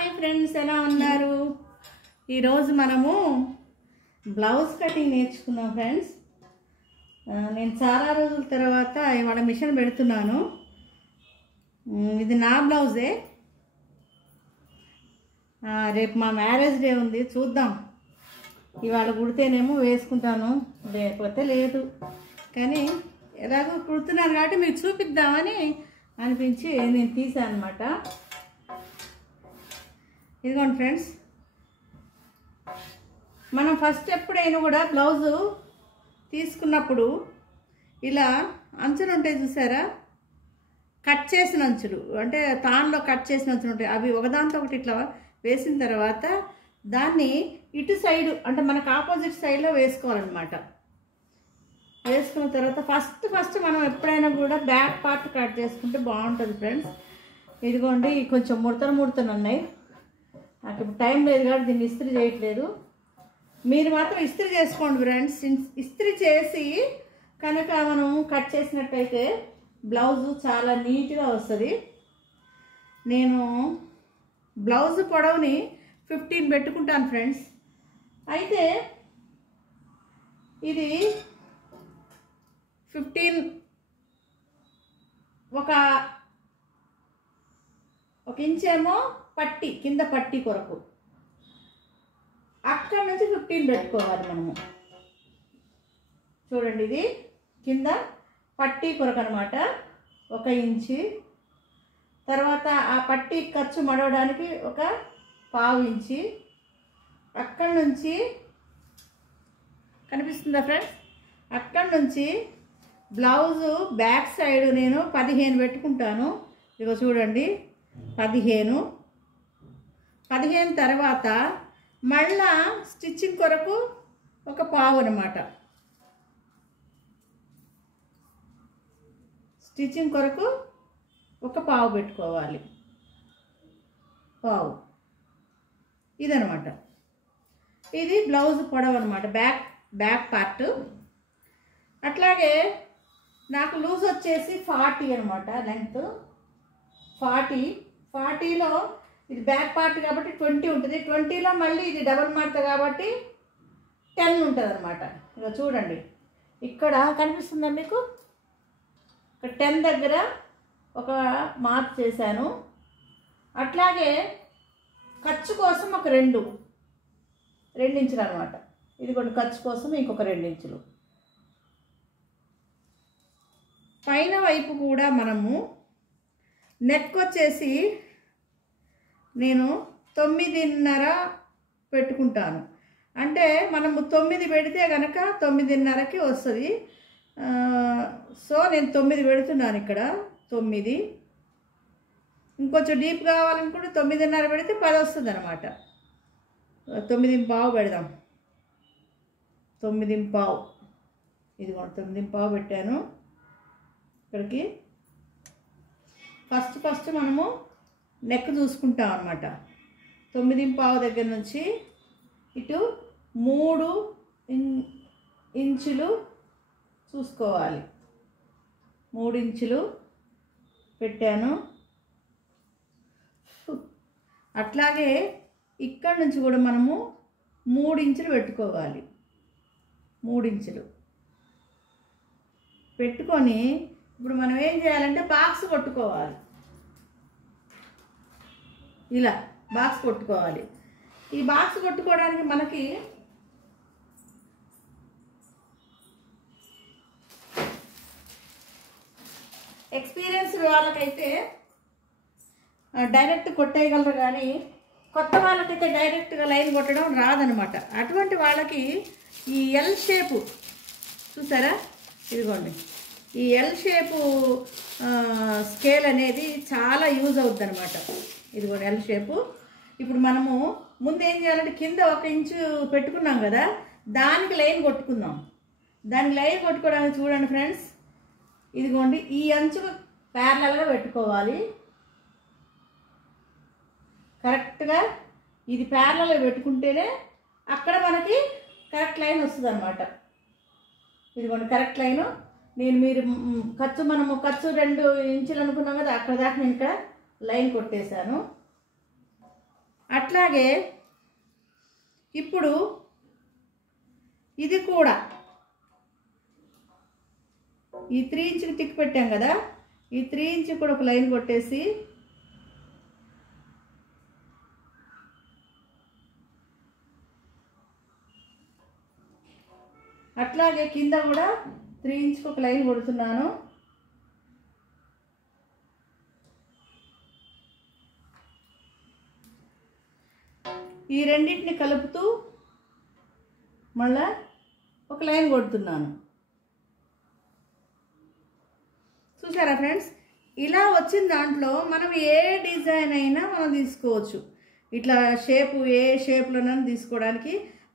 Hi friends, ఎలా ఉన్నారు? ఈరోజు మనము బ్లౌజ్ కటింగ్ నేర్చుకున్నాం ఫ్రెండ్స్. నేను చాలా రోజుల తర్వాత ఇవాళ మిషన్ పెడుతున్నాను. ఇది నా బ్లౌజే. రేపు మా మ్యారేజ్ డే ఉంది, చూద్దాం. ఇవాళ కుడితేనేమో వేసుకుంటాను, లేకపోతే లేదు. కానీ ఎలాగో కుడుతున్నాను కాబట్టి మీకు చూపిద్దామని అనిపించి నేను తీసాను అనమాట. ఇదిగోండి ఫ్రెండ్స్, మనం ఫస్ట్ ఎప్పుడైనా కూడా బ్లౌజు తీసుకున్నప్పుడు ఇలా అంచులు ఉంటాయి చూసారా, కట్ చేసిన అంచులు, అంటే తాన్లో కట్ చేసిన అంచులు ఉంటాయి. అవి ఒకదాంతో ఒకటి ఇట్లా వేసిన తర్వాత దాన్ని ఇటు సైడు, అంటే మనకు ఆపోజిట్ సైడ్లో వేసుకోవాలన్నమాట. వేసుకున్న తర్వాత ఫస్ట్ మనం ఎప్పుడైనా కూడా బ్యాక్ పార్ట్ కట్ చేసుకుంటే బాగుంటుంది ఫ్రెండ్స్. ఇదిగోండి, కొంచెం ముడతలు ఉన్నాయి. నాకు ఇప్పుడు టైం లేదు కాబట్టి దీన్ని ఇస్త్రీ చేయట్లేదు. మీరు మాత్రం ఇస్త్రీ చేసుకోండి ఫ్రెండ్స్. ఇస్త్రీ చేసి కనుక మనం కట్ చేసినట్టయితే బ్లౌజు చాలా నీట్గా వస్తుంది. నేను బ్లౌజ్ పొడవుని 15 పెట్టుకుంటాను ఫ్రెండ్స్. అయితే ఇది 15 ఒక ఇంచేమో పట్టి, కింద పట్టి కొరకు, అక్కడ నుంచి 15 పెట్టుకోవాలి మనము. చూడండి, ఇది కింద పట్టి కొరకు అనమాట, 1 ఇంచి. తర్వాత ఆ పట్టి ఖర్చు మడవడానికి 1/4 ఇంచి. అక్కడి నుంచి కనిపిస్తుందా ఫ్రెండ్స్? అక్కడి నుంచి బ్లౌజు బ్యాక్ సైడ్ నేను 15 పెట్టుకుంటాను. ఇదిగో చూడండి, 15 తర్వాత మళ్ళా స్టిచ్చింగ్ కొరకు 1/4 అనమాట. స్టిచ్చింగ్ కొరకు 1/4 పెట్టుకోవాలి. పావు ఇదనమాట. ఇది బ్లౌజ్ పొడవు అనమాట, బ్యాక్ పార్ట్. అట్లాగే నాకు లూజ్ వచ్చేసి 40 అనమాట, లెంగ్త్ 40లో ఇది బ్యాక్ పార్ట్ కాబట్టి 20 ఉంటుంది. 20లో మళ్ళీ ఇది డబల్ మార్క్ కాబట్టి 10 ఉంటుంది అనమాట. ఇక చూడండి, ఇక్కడ కనిపిస్తుందా మీకు? ఇక్కడ 10 దగ్గర ఒక మార్క్ చేశాను. అట్లాగే ఖర్చు కోసం ఒక 2 ఇంచులు అనమాట. ఇది కూడా ఖర్చు కోసం ఇంకొక 2 ఇంచులు. పైన వైపు కూడా మనము నెక్ వచ్చేసి నేను 9.5 పెట్టుకుంటాను. అంటే మనము 9 పెడితే కనుక 9.5కి వస్తుంది. సో నేను 9 పెడుతున్నాను ఇక్కడ. 9 ఇంకొంచెం డీప్ కావాలనుకుంటే 9.5 పెడితే 10 వస్తుంది అనమాట. 9.5 పెడదాం. 9.5, ఇది కూడా 9.5 పెట్టాను. ఇక్కడికి ఫస్ట్ మనము నెక్ చూసుకుంటాం అనమాట. 9.5 దగ్గర నుంచి ఇటు 3 ఇంచులు చూసుకోవాలి. 3 ఇంచులు పెట్టాను. అట్లాగే ఇక్కడ నుంచి కూడా మనము 3 ఇంచులు పెట్టుకోవాలి. 3 ఇంచులు పెట్టుకొని ఇప్పుడు మనం ఏం చేయాలంటే బాక్స్ కొట్టుకోవాలి. ఇలా బాక్స్ కొట్టుకోవాలి. ఈ బాక్స్ కొట్టుకోవడానికి మనకి ఎక్స్పీరియన్స్ వాళ్ళకైతే డైరెక్ట్ కొట్టేయగలరు, కానీ కొత్త వాళ్ళకైతే డైరెక్ట్గా లైన్ కొట్టడం రాదనమాట. అటువంటి వాళ్ళకి ఈ ఎల్ షేపు చూసారా, ఇదిగోండి, ఈ ఎల్ షేపు స్కేల్ అనేది చాలా యూజ్ అవుద్ది అనమాట. ఇదిగోండి ఎల్ షేపు. ఇప్పుడు మనము ముందు ఏం చేయాలంటే కింద 1 ఇంచు పెట్టుకున్నాం కదా, దానికి లైన్ కొట్టుకుందాం. దానికి లైన్ కొట్టుకోవడానికి చూడండి ఫ్రెండ్స్, ఇదిగోండి ఈ అంచు ప్యారలల్గా పెట్టుకోవాలి. కరెక్ట్గా ఇది ప్యారలల్గా పెట్టుకుంటేనే అక్కడ మనకి కరెక్ట్ లైన్ వస్తుంది అనమాట. ఇదిగోండి కరెక్ట్ లైను. మీరు మనము ఖర్చు 2 ఇంచులు అనుకున్నాం కదా, అక్కడ దాకా నేను ఇక్కడ లైన్ కొట్టేశాను. అట్లాగే ఇప్పుడు ఇది కూడా ఈ 3 ఇంచుకి టిక్ పెట్టాం కదా, ఈ 3 ఇంచు కూడా ఒక లైన్ కొట్టేసి అట్లాగే కింద కూడా 3 ఇంచుకి ఒక లైన్ కొడుతున్నాను. ఈ రెండింటిని కలుపుతూ మళ్ళా ఒక లైన్ కొడుతున్నాను. చూసారా ఫ్రెండ్స్, ఇలా వచ్చిన దాంట్లో మనం ఏ డిజైన్ అయినా మనం తీసుకోవచ్చు. ఇట్లా షేపు ఏ షేప్లోనైనా తీసుకోవడానికి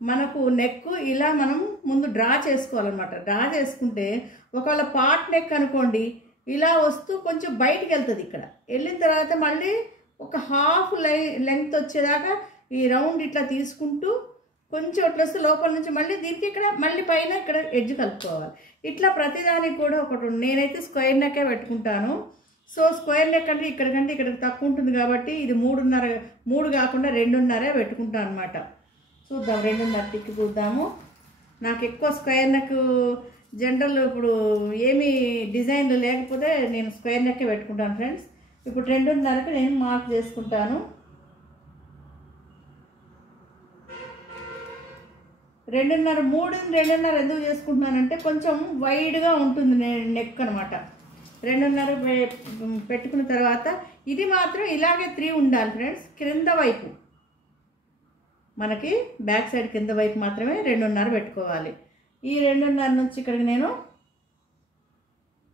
మనకు నెక్ ఇలా మనం ముందు డ్రా చేసుకోవాలన్నమాట. డ్రా చేసుకుంటే ఒకవేళ పార్ట్ నెక్ అనుకోండి, ఇలా వస్తూ కొంచెం బయటికి వెళ్తుంది. ఇక్కడ వెళ్ళిన తర్వాత మళ్ళీ ఒక హాఫ్ లెంగ్త్ వచ్చేదాకా ఈ రౌండ్ ఇట్లా తీసుకుంటూ కొంచెం అట్లా వస్తే లోపల నుంచి మళ్ళీ దీనికి ఇక్కడ మళ్ళీ పైన ఇక్కడ ఎడ్జ్ కలుపుకోవాలి. ఇట్లా ప్రతిదానికి కూడా ఒకటి. నేనైతే స్క్వేర్ నెక్కే పెట్టుకుంటాను. సో స్క్వేర్ నెక్ అంటే ఇక్కడికంటే ఇక్కడికి తక్కువ ఉంటుంది కాబట్టి ఇది 3 కాకుండా 2.5 పెట్టుకుంటాను అనమాట. చూద్దాం, 2.5 టిక్ చూద్దాము. నాకు ఎక్కువ స్క్వేర్ నెక్ జనరల్ ఇప్పుడు ఏమీ డిజైన్లు లేకపోతే నేను స్క్వేర్ నెక్కే పెట్టుకుంటాను ఫ్రెండ్స్. ఇప్పుడు 2.5కి నేను మార్క్ చేసుకుంటాను. 2.5 2.5 ఎందుకు చేసుకుంటున్నానంటే కొంచెం వైడ్గా ఉంటుంది నెక్ అనమాట. 2.5 పెట్టుకున్న తర్వాత ఇది మాత్రం ఇలాగే 3 ఉండాలి ఫ్రెండ్స్. క్రింద వైపు మనకి బ్యాక్ సైడ్ కింద వైపు మాత్రమే 2.5 పెట్టుకోవాలి. ఈ 2.5 నుంచి ఇక్కడికి నేను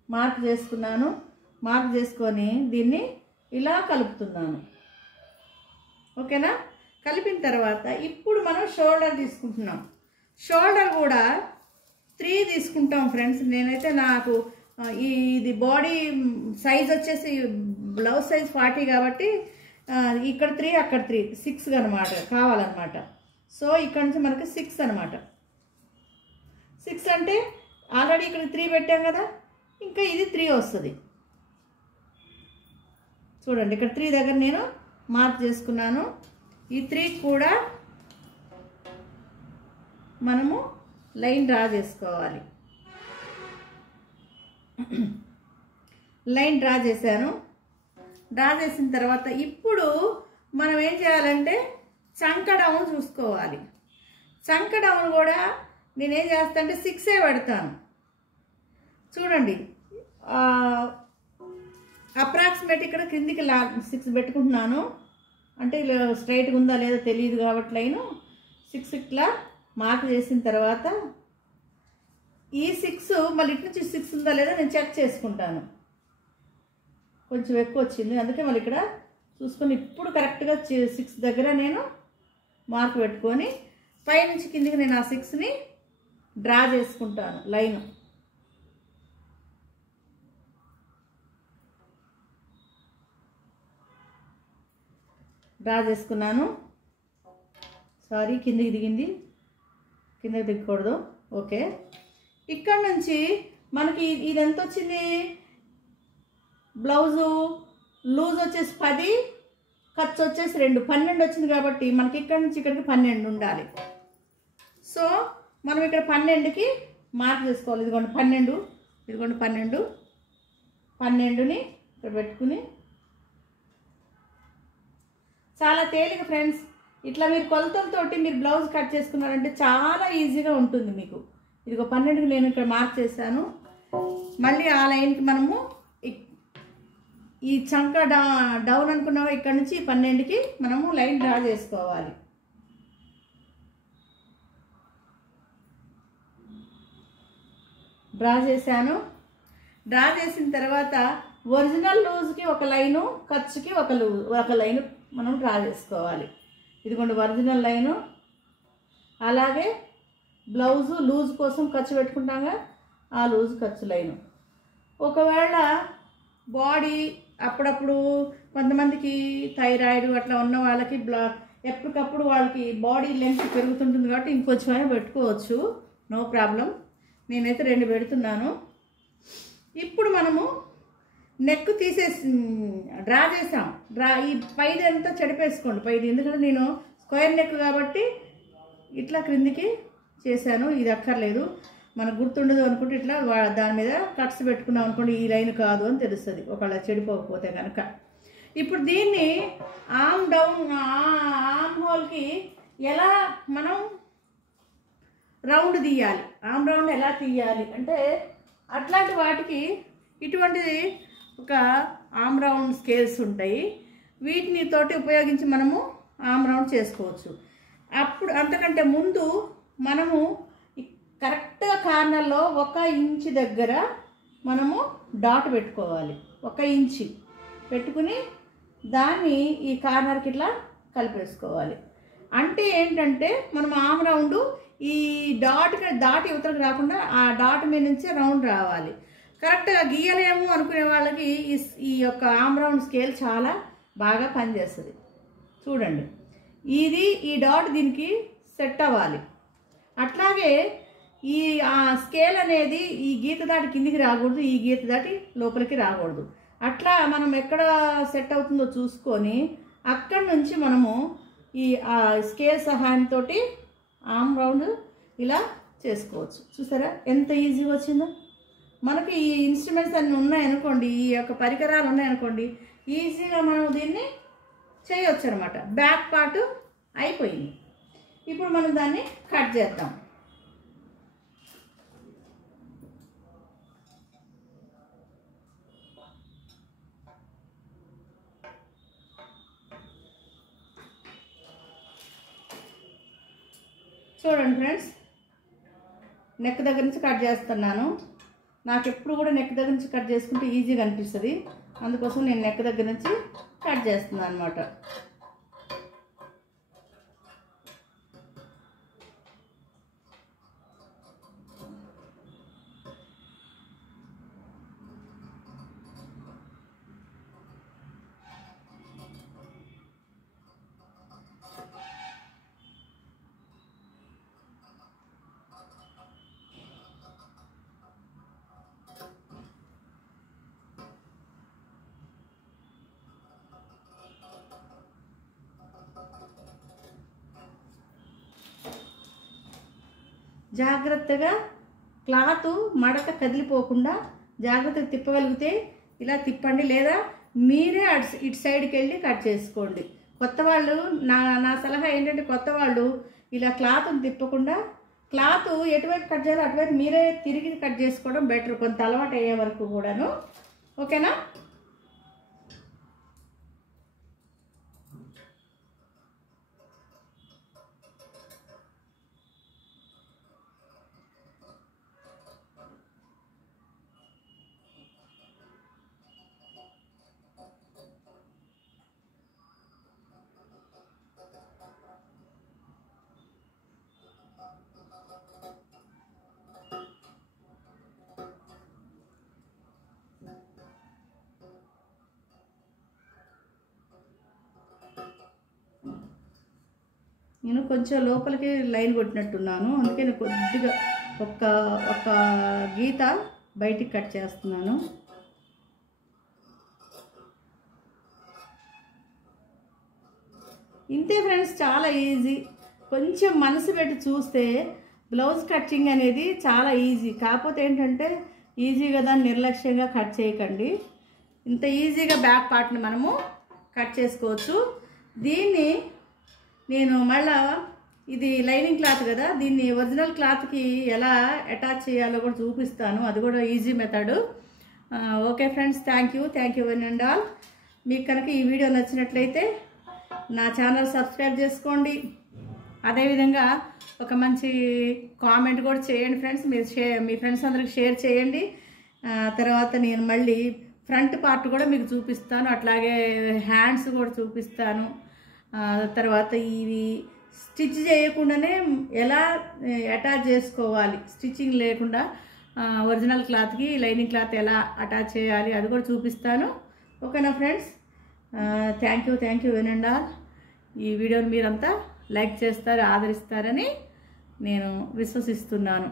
మార్క్ చేసుకున్నాను. మార్క్ చేసుకొని దీన్ని ఇలా కలుపుతున్నాను. ఓకేనా? కలిపిన తర్వాత ఇప్పుడు మనం షోల్డర్ తీసుకుంటున్నాం. షోల్డర్ కూడా 3 తీసుకుంటాం ఫ్రెండ్స్. నేనైతే నాకు ఇది బాడీ సైజ్ వచ్చేసి బ్లౌజ్ సైజ్ 40 కాబట్టి ఇక్కడ 3 అక్కడ 3 6 అనమాట కావాలన్నమాట. సో ఇక్కడ నుంచి మనకి 6 అనమాట. 6 అంటే ఆల్రెడీ ఇక్కడ 3 పెట్టాం కదా, ఇంకా ఇది 3 వస్తుంది. చూడండి, ఇక్కడ 3 దగ్గర నేను మార్క్ చేసుకున్నాను. ఈ 3 కూడా మనము లైన్ డ్రా చేసుకోవాలి. లైన్ డ్రా చేశాను. డ్రా చేసిన తర్వాత ఇప్పుడు మనం ఏం చేయాలంటే చంక డౌన్ చూసుకోవాలి. చంక డౌన్ కూడా నేనేం చేస్తాను అంటే 6 పెడతాను. చూడండి, అప్రాక్సిమేట్ ఇక్కడ క్రిందికి 6 పెట్టుకుంటున్నాను. అంటే ఇలా స్ట్రైట్గా ఉందా లేదో తెలియదు కాబట్టి లైను 6 ఇట్లా మార్క్ చేసిన తర్వాత ఈ 6 మళ్ళీ ఇటు నుంచి 6 ఉందా లేదా నేను చెక్ చేసుకుంటాను. కొంచెం ఎక్కువ వచ్చింది, అందుకే మళ్ళీ ఇక్కడ చూసుకొని ఇప్పుడు కరెక్ట్గా 6 దగ్గర నేను మార్క్ పెట్టుకొని పైనుంచి కిందికి నేను ఆ 6ని డ్రా చేసుకుంటాను. లైన్ డ్రా చేసుకున్నాను. సారీ, కిందికి దిగింది, కిందకి దిగకూడదు. ఓకే, ఇక్కడ నుంచి మనకి ఇది ఎంత వచ్చింది? బ్లౌజు లూజ్ వచ్చేసి 10, ఖర్చు వచ్చేసి 2, 12 వచ్చింది కాబట్టి మనకి ఇక్కడ నుంచి ఇక్కడికి 12 ఉండాలి. సో మనం ఇక్కడ 12కి మార్క్ చేసుకోవాలి. ఇదిగోండి 12, ఇదిగోండి 12ని ఇక్కడ పెట్టుకుని చాలా తేలిక ఫ్రెండ్స్. ఇట్లా మీరు కొలతలతోటి మీరు బ్లౌజ్ కట్ చేసుకున్నారంటే చాలా ఈజీగా ఉంటుంది మీకు. ఇదిగో 12కి నేను ఇక్కడ మార్క్ చేశాను. మళ్ళీ ఆ లైన్కి మనము ఈ చంక డౌన్ అనుకున్నావా ఇక్కడ నుంచి 12కి మనము లైన్ డ్రా చేసుకోవాలి. డ్రా చేశాను. డ్రా చేసిన తర్వాత ఒరిజినల్ లూజ్కి ఒక లైను, ఖర్చుకి ఒక లైను మనం డ్రా చేసుకోవాలి. ఇదిగోండి ఒరిజినల్ లైను. అలాగే బ్లౌజు లూజ్ కోసం ఖర్చు పెట్టుకుంటాగా ఆ లూజ్ ఖర్చు లైను. ఒకవేళ బాడీ అప్పుడప్పుడు కొంతమందికి థైరాయిడ్ అట్లా ఉన్న వాళ్ళకి ఎప్పటికప్పుడు వాళ్ళకి బాడీ లెంత్ పెరుగుతుంటుంది కాబట్టి ఇంకొంచెం పెట్టుకోవచ్చు, నో ప్రాబ్లం. నేనైతే 2 పెడుతున్నాను. ఇప్పుడు మనము నెక్ తీసేసి డ్రా చేసాం. ఈ పైది అంతా చెడిపేసుకోండి పైది, ఎందుకంటే నేను స్క్వేర్ నెక్ కాబట్టి ఇట్లా క్రిందికి చేశాను. ఇది అక్కర్లేదు, మనకు గుర్తుండదు అనుకుంటే ఇట్లా దాని మీద కట్స్ పెట్టుకున్నాం అనుకోండి, ఈ లైన్ కాదు అని తెలుస్తుంది ఒకవేళ చెడిపోకపోతే కనుక. ఇప్పుడు దీన్ని ఆమ్ హోల్కి ఎలా మనం రౌండ్ తీయాలి, ఆమ్ రౌండ్ ఎలా తీయాలి అంటే అట్లాంటి వాటికి ఇటువంటిది ఒక ఆమ్ రౌండ్ స్కేల్స్ ఉంటాయి. వీటిని తోటి ఉపయోగించి మనము ఆమ్ రౌండ్ చేసుకోవచ్చు. అప్పుడు అంతకంటే ముందు మనము కరెక్ట్గా కార్నర్లో 1 ఇంచ్ దగ్గర మనము డాట్ పెట్టుకోవాలి. 1 ఇంచ్ పెట్టుకుని దాన్ని ఈ కార్నర్కి ఇట్లా కలిపేసుకోవాలి. అంటే ఏంటంటే మనం ఆమ్ రౌండ్ ఈ దాటి యువతలకు రాకుండా ఆ డాట్ మీద నుంచే రౌండ్ రావాలి. కరెక్ట్గా గీయలేము అనుకునే వాళ్ళకి ఈ యొక్క ఆమ్ రౌండ్ స్కేల్ చాలా బాగా పనిచేస్తుంది. చూడండి, ఈ డాట్ దీనికి సెట్ అవ్వాలి. అట్లాగే ఆ స్కేల్ అనేది ఈ గీత దాటి కిందికి రాకూడదు, ఈ గీత దాటి లోపలికి రాకూడదు. అట్లా మనం ఎక్కడ సెట్ అవుతుందో చూసుకొని అక్కడి నుంచి మనము ఆ స్కేల్ సహాయంతో ఆమ్ రౌండ్ ఇలా చేసుకోవచ్చు. చూసారా ఎంత ఈజీగా వచ్చిందో. మనకి ఈ ఇన్స్ట్రుమెంట్స్ అన్నీ ఉన్నాయనుకోండి, ఈ యొక్క పరికరాలు ఉన్నాయనుకోండి, ఈజీగా మనం దీన్ని చేయొచ్చు అనమాట. బ్యాక్ పార్ట్ అయిపోయింది. ఇప్పుడు మనం దాన్ని కట్ చేద్దాం. చూడండి ఫ్రెండ్స్, నెక్ దగ్గర నుంచి కట్ చేస్తున్నాను. నాకు ఎప్పుడు కూడా నెక్ దగ్గర నుంచి కట్ చేసుకుంటే ఈజీగా అనిపిస్తుంది, అందుకోసం నేను నెక్ దగ్గర నుంచి కట్ చేస్తున్నాను అన్నమాట. జాగ్రత్తగా క్లాత్ మడత కదిలిపోకుండా జాగ్రత్తగా తిప్పగలిగితే ఇలా తిప్పండి, లేదా మీరే ఇటు సైడ్కి వెళ్ళి కట్ చేసుకోండి. కొత్త వాళ్ళు నా సలహా ఏంటంటే కొత్త వాళ్ళు ఇలా క్లాత్ని తిప్పకుండా క్లాత్ ఎటువైపు కట్ చేయాలో అటువైపు మీరే తిరిగి కట్ చేసుకోవడం బెటర్, కొంత అలవాటు అయ్యే వరకు కూడాను. ఓకేనా? నేను కొంచెం లోపలికి లైన్ కొట్టినట్టున్నాను, అందుకే నేను కొద్దిగా ఒక గీత బయటికి కట్ చేస్తున్నాను. ఇంతే ఫ్రెండ్స్, చాలా ఈజీ. కొంచెం మనసు పెట్టి చూస్తే బ్లౌజ్ కటింగ్ అనేది చాలా ఈజీ. కాకపోతే ఏంటంటే ఈజీగా దాన్ని నిర్లక్ష్యంగా కట్ చేయకండి. ఇంత ఈజీగా బ్యాక్ పార్ట్ని మనము కట్ చేసుకోవచ్చు. దీన్ని నేను మళ్ళా ఇది లైనింగ్ క్లాత్ కదా, దీన్ని ఒరిజినల్ క్లాత్కి ఎలా అటాచ్ చేయాలో కూడా చూపిస్తాను, అది కూడా easy method. Okay friends, thank you one and all. మీకు కనుక ఈ వీడియో నచ్చినట్లయితే నా ఛానల్ సబ్స్క్రైబ్ చేసుకోండి. అదేవిధంగా ఒక మంచి కామెంట్ కూడా చేయండి ఫ్రెండ్స్. మీరు మీ ఫ్రెండ్స్ అందరికి షేర్ చేయండి. తర్వాత నేను మళ్ళీ ఫ్రంట్ పార్ట్ కూడా మీకు చూపిస్తాను, అట్లాగే హ్యాండ్స్ కూడా చూపిస్తాను. తర్వాత ఇవి స్టిచ్ చేయకుండానే ఎలా అటాచ్ చేసుకోవాలి, స్టిచ్చింగ్ లేకుండా ఒరిజినల్ క్లాత్కి లైనింగ్ క్లాత్ ఎలా అటాచ్ చేయాలి అది కూడా చూపిస్తాను. ఓకేనా friends? Thank you one and all. ఈ వీడియోని మీరంతా లైక్ చేస్తారు, ఆదరిస్తారని నేను విశ్వసిస్తున్నాను.